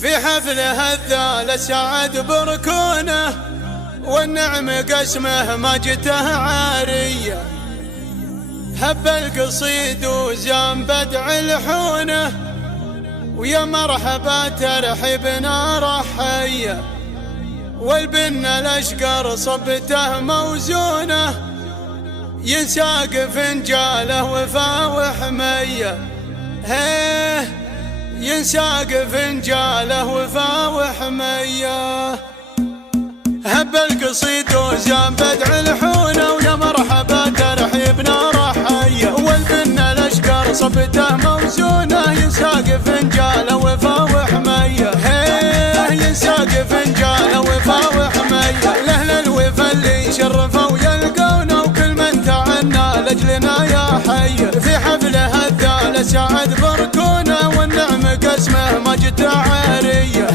في حفله الذال سعد بركونه، والنعم قسمه ما جته عارية. هب القصيد وزام بدع لحونه، ويا مرحبا ترحبنا رحية. والبن الاشقر صبته موزونه، ينساق فنجاله وفا وحمية. ينساق فنجاله وفا وحمية. هب القصيد وزام بدع لحونه، ويا مرحبا ترحيبنا رحية. والبن الاشقر صبته موزونه، ينساق فنجاله وفا وحمية. ينساق فنجاله وفا وحمية. لأهل الوفا اللي شرفوا يلقونا، وكل من تعنى لاجلنا يا حي. في حفله الذال سعد بركونه، والنعم قسمه ما جته عارية.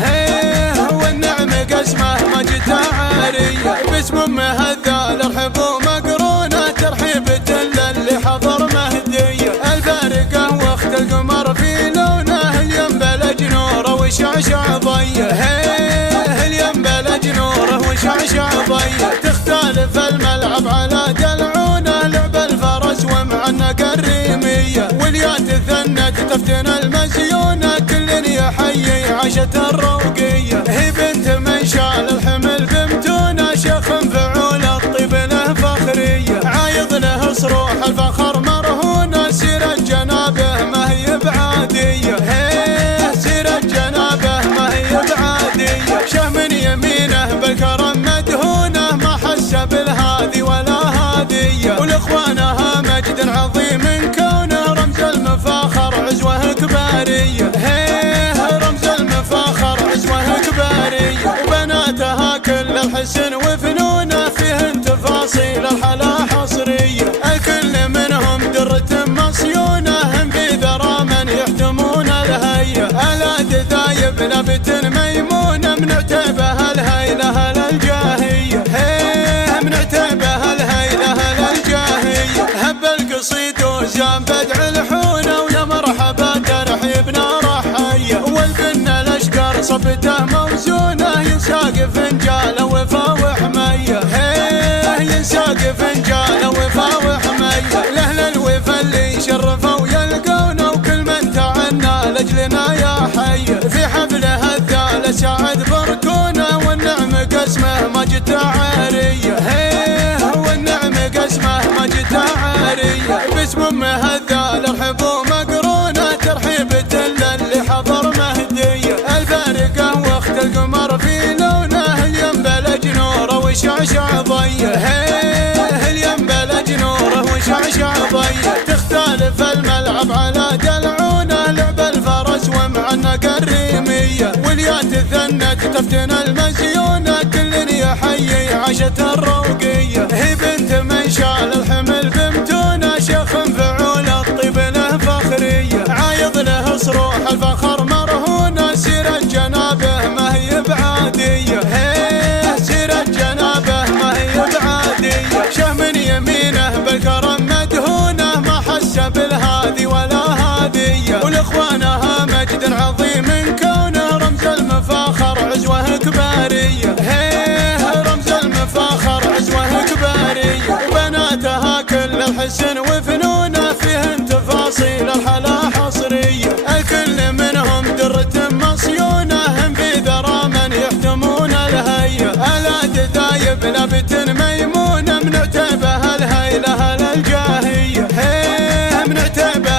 والنعم قسمه ما جته عارية. باسم امه الذال ارحبوا مقرونه، ترحيبة للي حضر مهدية. الفارقة واخت القمر في لونه، اليم بلج نوره وشعشع ضيه. اليم بلج نوره وشعشع ضيه. تختلف الملعب على دلعونه، لعب الفرس ومعنق الريمية. واليا تثنت تفتن المزيونه، كل يحيي عاشت الروقية. هي بنت من شال الحمل بمتونه، شيخ فعول الطيب له فخرية. عايض له صروح الفخر مرهونه، سيرة جنابه ما هي بعادية. سيرة جنابه ما هي بعادية. شه من يمينه بالكرم مدهونه، ما حس بالهادي ولا هادية. ولإخوانها مجد عظيم كونه، رمز المفاخر عزوه كبارية. رمز المفاخر عزوه كبارية. وبناتها كل الحسن وفنونه، فيهن تفاصيل الحلا حصرية. الكل منهم درة مصيونه، هم بذرى من يحتمون الهية. ألا تذايب لبت ميمونه، من عتبها الهيلة للجاهية. من عتبها الهيلة للجاهية. هب القصيد وزام بدع لحونه، ويا مرحبا ترحيبنا رحية. والبن الاشقر صبته موزونه، ينساق فنجاله وفا وحمية. ينساق فنجاله وفا وحمية. لأهل الوفا اللي شرفوا يلقونا، وكل من تعنى لاجلنا يا حي. في حفله الذال سعد بركونه، والنعم قسمه ما جته عارية. والنعم قسمه ما جته عارية. باسم امه الذال ارحبوا مقرونه، ترحيبة للي حضر مهدية. الفارقة واخت القمر في لونه، اليم بلج نوره وشعشع ضيه. اليم بلج نوره وشعشع ضيه. تختلف الملعب على دلعونه، لعب الفرس ومعنق الريمية. واليا تثنت تفتن المزيونه، كل يحيي عاشت الروقية. هي بنت من شال الحمل بمتونه، شيخ فعول الطيب له فخرية. عايض له صروح الفخر مرهونه، سيرة جنابه ما هي بعادية. سيرة جنابه ما هي بعادية. شه من يمينه بالكرم مدهونه، ما حس بالهادي ولا هادية. ولإخوانها مجد عظيم كونه، رمز المفاخر عزوه كبارية. رمز المفاخر عزوه كبارية. وبناتها كل الحسن وفنونه، فيهن تفاصيل الحلا حصرية. الكل منهم درة مصيونه، هم بذرى من يحتمون الهية. ألا تذايب لبت ميمونه، من عتبها الهيلة للجاهية. من عتبها